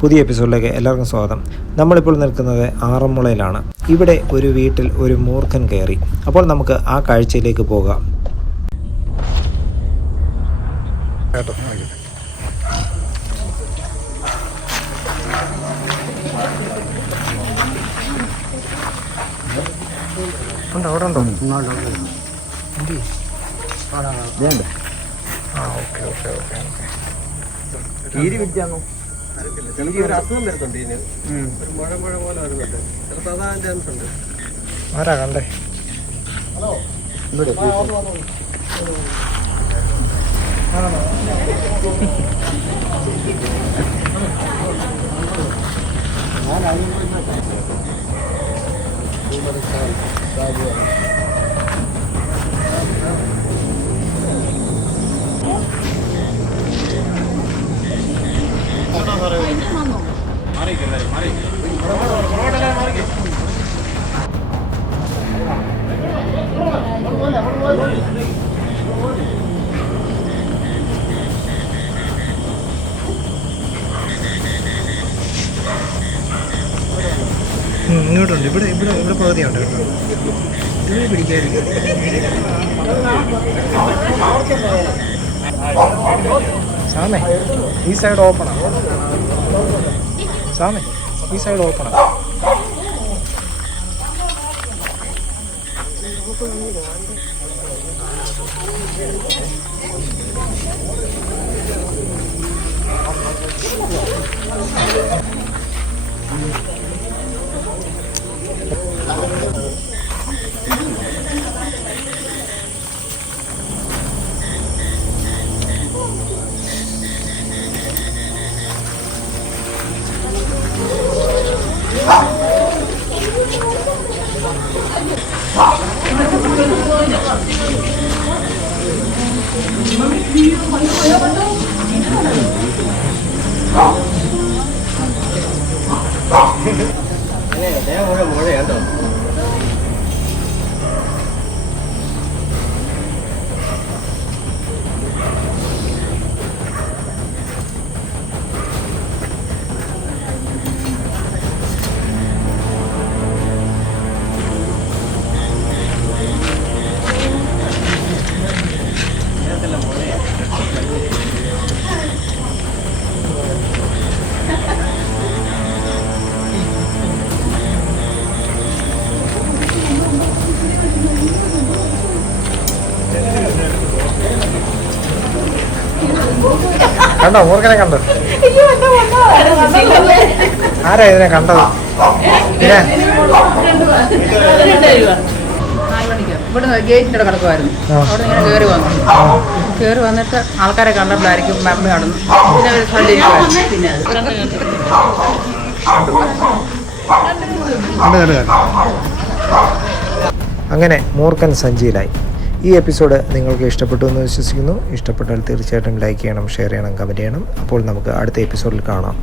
പുതിയ എപ്പിസോഡിലേക്ക് എല്ലാവർക്കും സ്വാഗതം. നമ്മളിപ്പോൾ നിൽക്കുന്നത് ആറന്മുളയിലാണ്. ഇവിടെ ഒരു വീട്ടിൽ ഒരു മൂർഖൻ കയറി. അപ്പോൾ നമുക്ക് ആ കാഴ്ചയിലേക്ക് പോകാം. അവിടെ ഉണ്ടോ? ആ ഓക്കെ ഓക്കെ ഓക്കെ ഓക്കെ. കീരി പിടിച്ചാന്നോ ചിലപ്പോൾ ഒരു അസുഖം വരുന്നുണ്ട് ഇതിന്. ഒരു മുഴ മുഴ പോലെ വരുന്നുണ്ട്. ചിലപ്പോൾ അതാ ചാൻസ് ഉണ്ട്. ആരാ കണ്ടേ? ഉം, ഇങ്ങോട്ടുണ്ട്. ഇവിടെ ഇവിടെ ഇവിടെ പകുതിയുണ്ട് കേട്ടോ. ഇത് പിടിക്കാതിരിക്കും സാമേ ഈ സൈഡ് ഓപ്പണാണ് സാമേ ഈ സൈഡ് ഓപ്പണാ മുഴ Hey, they're over there. കണ്ടോ? മൂർഖനെ കണ്ടോ? ആരാ ഇതിനെ കണ്ടത്? പിന്നെ? ഇവിടെ ഗേറ്റിന്റെ കിടക്കുമായിരുന്നു. അവിടെ കയറി വന്നു കയറി വന്നിട്ട് ആൾക്കാരെ കണ്ടപ്പോഴായിരിക്കും മമ്മി കടന്നു പിന്നെ അങ്ങനെ മൂർഖൻ സഞ്ചിയിലായി. ഈ എപ്പിസോഡ് നിങ്ങൾക്ക് ഇഷ്ടപ്പെട്ടു എന്ന് വിശ്വസിക്കുന്നു. ഇഷ്ടപ്പെട്ടാൽ തീർച്ചയായിട്ടും ലൈക്ക് ചെയ്യണം ഷെയർ ചെയ്യണം കമന്റ് ചെയ്യണം. അപ്പോൾ നമുക്ക് അടുത്ത എപ്പിസോഡിൽ കാണാം.